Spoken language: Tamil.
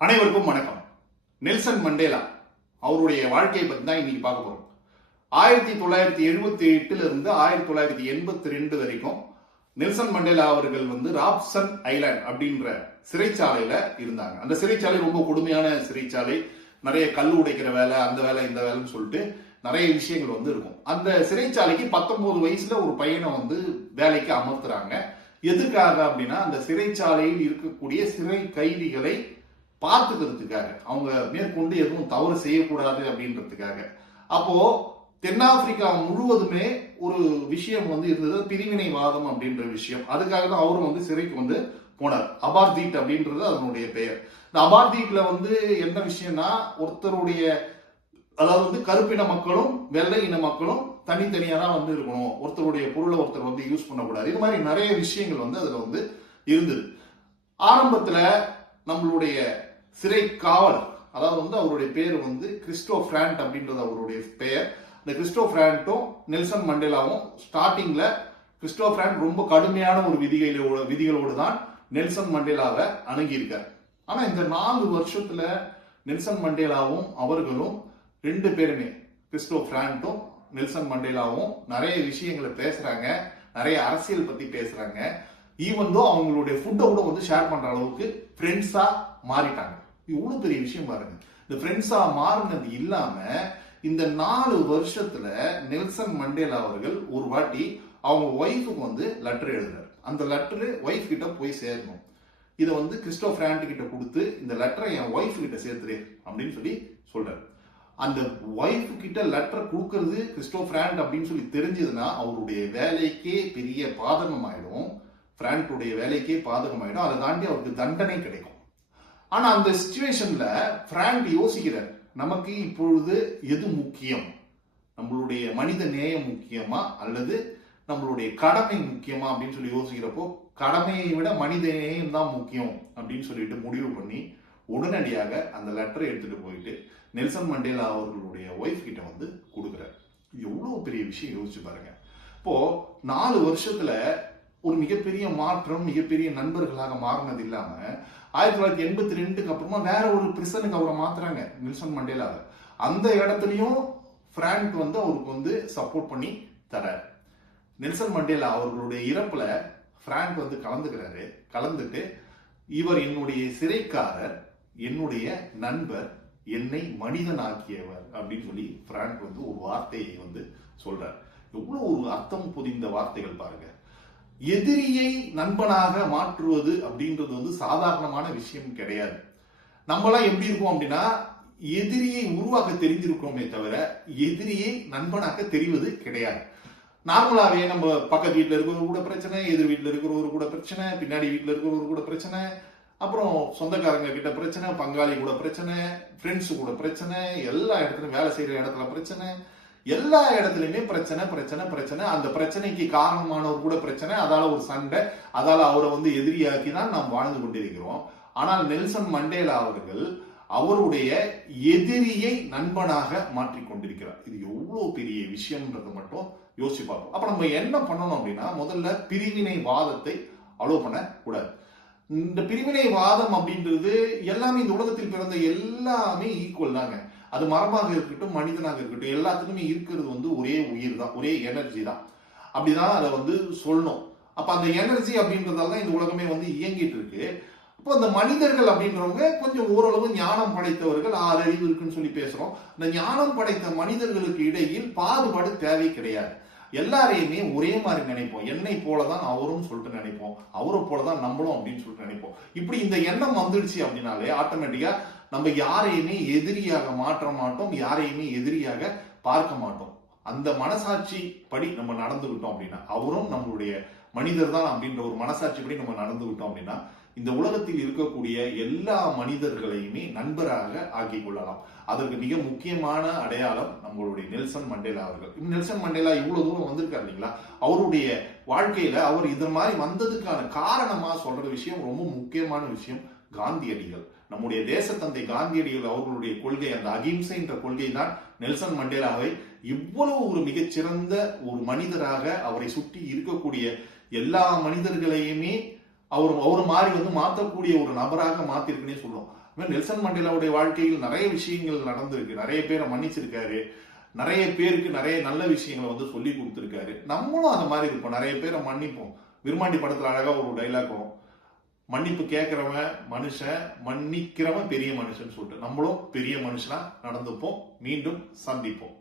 அனைவருக்கும் வணக்கம். நெல்சன் மண்டேலா அவருடைய வாழ்க்கையை பத்தி தான் இன்னைக்கு பார்க்க போறோம். 1978 இருந்து 1982 வரைக்கும் நெல்சன் மண்டேலா அவர்கள் ராப்சன் ஐலாண்ட் அப்படின்ற சிறைச்சாலையில இருந்தாங்க. அந்த சிறைச்சாலை ரொம்ப கொடுமையான சிறைச்சாலை. நிறைய கல் உடைக்கிற வேலை, அந்த வேலை, இந்த வேலைன்னு சொல்லிட்டு நிறைய விஷயங்கள் இருக்கும். அந்த சிறைச்சாலைக்கு 19 வயசுல ஒரு பையனை வேலைக்கு அமர்த்துறாங்க. எதுக்காக அப்படின்னா, அந்த சிறைச்சாலையில் இருக்கக்கூடிய சிறை கைதிகளை பார்த்துக்கிறதுக்காக, அவங்க மேற்கொண்டு எதுவும் தவறு செய்யக்கூடாது அப்படின்றதுக்காக. அப்போ தென்னாப்பிரிக்கா முழுவதுமே ஒரு விஷயம் இருந்தது, பிரிவினைவாதம் அப்படின்ற விஷயம். அதுக்காக தான் அவரும் சிறைக்கு போனார். அபார்தீட் அப்படின்றது அதனுடைய பெயர். இந்த அபார்தீட்ல என்ன விஷயம்னா, ஒருத்தருடைய அதாவது கருப்பின மக்களும் வெள்ளை இன மக்களும் தனித்தனியா தான் இருக்கணும். ஒருத்தருடைய பொருளை ஒருத்தர் யூஸ் பண்ணக்கூடாது. இது மாதிரி நிறைய விஷயங்கள் அதுல இருந்தது. ஆரம்பத்துல நம்மளுடைய சிறை காவலர், அதாவது அவருடைய பேர் கிறிஸ்டோ பிராண்ட் அப்படின்றது அவருடைய பெயர். இந்த கிறிஸ்டோ பிராண்டும் நெல்சன் மண்டேலாவும் ஸ்டார்டிங்ல கிறிஸ்டோ பிராண்ட் ரொம்ப கடுமையான ஒரு விதிகளோடு தான் நெல்சன் மண்டேலாவை அணுகியிருக்கார். ஆனா இந்த 4 வருஷத்துல நெல்சன் மண்டேலாவும் அவர்களும் ரெண்டு பேருமே, கிறிஸ்டோ பிராண்டும் நெல்சன் மண்டேலாவும் நிறைய விஷயங்களை பேசுறாங்க, நிறைய அரசியல் பத்தி பேசுறாங்க. ஈவன் தோ அவங்களுடைய ஃபுட்டை கூட ஷேர் பண்ற அளவுக்கு ஃப்ரெண்ட்ஸா மாறிட்டாங்க. இவ்வளவு பெரிய விஷயம் பாருங்க. இந்த ஃப்ரெண்ட்ஸா மாறினது இல்லாம இந்த 4 வருஷத்துல நெல்சன் மண்டேலா அவர்கள் ஒரு வாட்டி அவங்க ஒய்ஃபுக்கு லெட்டர் எழுதுறாரு. அந்த லெட்டர் ஒய்ஃப் கிட்ட போய் சேரணும். இதை கிறிஸ்டோ பிராண்ட் கிட்ட கொடுத்து, இந்த லெட்டரை என் ஒய்ஃப் கிட்ட சேர்த்துரு அப்படின்னு சொல்றாரு. அந்த ஒய்ஃப் கிட்ட லெட்டர் கொடுக்கறது கிறிஸ்டோ பிராண்ட் அப்படின்னு தெரிஞ்சதுன்னா அவருடைய வேலைக்கே பெரிய பாதகம் ஆயிடும். பிராண்டுடைய வேலைக்கே பாதகம் ஆயிடும். அதை தாண்டி அவருக்கு தண்டனை கிடைக்கும். ஆனா அந்த சிச்சுவேஷன்ல பிராண்ட் யோசிக்கிறார், நமக்கு இப்பொழுது எது முக்கியம்? நம்மளுடைய மனித நேயம் முக்கியமா அல்லது நம்மளுடைய கடமை முக்கியமா அப்படின்னு யோசிக்கிறப்போ, கடமையை விட மனித நேயம் தான் முக்கியம் அப்படின்னு சொல்லிட்டு முடிவு பண்ணி உடனடியாக அந்த லெட்டரை எடுத்துட்டு போயிட்டு நெல்சன் மண்டேலா அவர்களுடைய ஒய்ஃப் கிட்ட கொடுக்குறாரு. எவ்வளவு பெரிய விஷயம் யோசிச்சு பாருங்க. இப்போ 4 வருஷத்துல ஒரு மிகப்பெரிய மாற்றம், மிகப்பெரிய நண்பர்களாக மாறினது இல்லாம 1982க்கு அப்புறமா வேற ஒரு பிரிசனுக்கு அவரை மாத்துறாங்க நெல்சன் மண்டேலாவை. அந்த இடத்துலயும் பிராண்ட் அவருக்கு சப்போர்ட் பண்ணி தராரு. நெல்சன் மண்டேலா அவர்களுடைய இறப்புல பிராண்ட் கலந்துக்கிறாரு. கலந்துட்டு, இவர் என்னுடைய சிறைக்காரர், என்னுடைய நண்பர், என்னை மனிதனாக்கியவர் அப்படின்னு பிராண்ட் ஒரு வார்த்தையை சொல்றார். எவ்வளவு ஒரு அர்த்தம் பொதிந்த வார்த்தைகள் பாருங்க. எதிரியை நண்பனாக மாற்றுவது அப்படின்றது சாதாரணமான விஷயம் கிடையாது. நம்மளாம் எப்படி இருக்கோம் அப்படின்னா, எதிரியை உருவாக்க தெரிஞ்சிருக்கோமே தவிர எதிரியை நண்பனாக்க தெரிவது கிடையாது. நார்மலாவே நம்ம பக்கத்து வீட்டுல இருக்கிறவங்க கூட பிரச்சனை, எதிர் வீட்டுல இருக்கிறவரு கூட பிரச்சனை, பின்னாடி வீட்டுல இருக்கிறவரு கூட பிரச்சனை, அப்புறம் சொந்தக்காரங்க கிட்ட பிரச்சனை, பங்காளி கூட பிரச்சனை, ஃப்ரெண்ட்ஸ் கூட பிரச்சனை, எல்லா இடத்துலயும் வேலை செய்யற இடத்துல பிரச்சனை, எல்லா இடத்துலயுமே பிரச்சனை பிரச்சனை பிரச்சனை. அந்த பிரச்சனைக்கு காரணமானவர் கூட பிரச்சனை, அதால ஒரு சண்டை, அதால அவரை எதிரியாக்கி தான் நாம் வாழ்ந்து கொண்டிருக்கிறோம். ஆனால் நெல்சன் மண்டேலா அவர்கள் அவருடைய எதிரியை நண்பனாக மாற்றிக் கொண்டிருக்கிறார். இது எவ்வளவு பெரிய விஷயம்ன்றதை மட்டும் யோசிச்சு பார்ப்போம். அப்ப நம்ம என்ன பண்ணணும் அப்படின்னா, முதல்ல பிரிவினை வாதத்தை அலோவ் பண்ண கூடாது. இந்த பிரிவினை வாதம் அப்படின்றது எல்லாமே, இந்த உலகத்தில் பிறந்த எல்லாமே ஈக்குவல் தாங்க. அது மரமாக இருக்கட்டும், மனிதனாக இருக்கட்டும், எல்லாத்துக்குமே இருக்கிறது ஒரே உயிர் தான், ஒரே எனர்ஜி தான். அப்படிதான் அதை சொல்லணும். அப்ப அந்த எனர்ஜி அப்படின்றதால தான் இந்த உலகமே இயங்கிட்டு இருக்கு. இப்போ அந்த மனிதர்கள் அப்படின்றவங்க கொஞ்சம் ஓரளவு ஞானம் படைத்தவர்கள், 6 அறிவு இருக்குன்னு பேசுறோம். இந்த ஞானம் படைத்த மனிதர்களுக்கு இடையில் பாகுபாடு தேவை கிடையாது. எல்லாரையுமே ஒரே மாதிரி நினைப்போம். என்னை போலதான் அவரும் சொல்லிட்டு நினைப்போம், அவரை போலதான் நம்மளும் அப்படின்னு சொல்லிட்டு நினைப்போம். இப்படி இந்த எண்ணம் வந்துடுச்சு அப்படின்னாலே ஆட்டோமேட்டிக்கா நம்ம யாரையுமே எதிரியாக மாற்ற மாட்டோம், யாரையுமே எதிரியாக பார்க்க மாட்டோம். அந்த மனசாட்சி படி நம்ம நடந்துகிட்டோம் அப்படின்னா, அவரும் நம்மளுடைய மனிதர் தான் அப்படின்ற ஒரு மனசாட்சி படி நம்ம நடந்துகிட்டோம் அப்படின்னா, இந்த உலகத்தில் இருக்கக்கூடிய எல்லா மனிதர்களையுமே நண்பராக ஆக்கிக் கொள்ளலாம். அதற்கு மிக முக்கியமான அடையாளம் நம்மளுடைய நெல்சன் மண்டேலா அவர்கள். நெல்சன் மண்டேலா இவ்வளவு தூரம் வந்திருக்காரு இல்லைங்களா, அவருடைய வாழ்க்கையில அவர் இது மாதிரி வந்ததுக்கான காரணமா சொல்ற விஷயம், ரொம்ப முக்கியமான விஷயம், காந்தியடிகள். நம்முடைய தேசத்தந்தை காந்தியடிகள் அவர்களுடைய கொள்கை, அந்த அகிம்சை என்ற கொள்கை தான் நெல்சன் மண்டேலாவை இவ்வளவு ஒரு மிகச்சிறந்த ஒரு மனிதராக, அவரை சுற்றி இருக்கக்கூடிய எல்லா மனிதர்களையுமே அவரு மாதிரி வந்து மாற்றக்கூடிய ஒரு நபராக மாத்திருக்குன்னே சொல்லுவோம். நெல்சன் மண்டேலாவுடைய வாழ்க்கையில் நிறைய விஷயங்கள் நடந்திருக்கு, நிறைய பேரை மன்னிச்சிருக்காரு, நிறைய பேருக்கு நிறைய நல்ல விஷயங்களை வந்து சொல்லி கொடுத்துருக்காரு. நம்மளும் அந்த மாதிரி இருப்போம், நிறைய பேரை மன்னிப்போம். விருமாண்டி படத்துல அழகா ஒரு டைலாக் வரும், மன்னிப்பு கேட்கிறவன் மனுஷன், மன்னிக்கிறவன் பெரிய மனுஷன் சொல்லிட்டு நம்மளும் பெரிய மனுஷனா நடந்துப்போம். மீண்டும் சந்திப்போம்.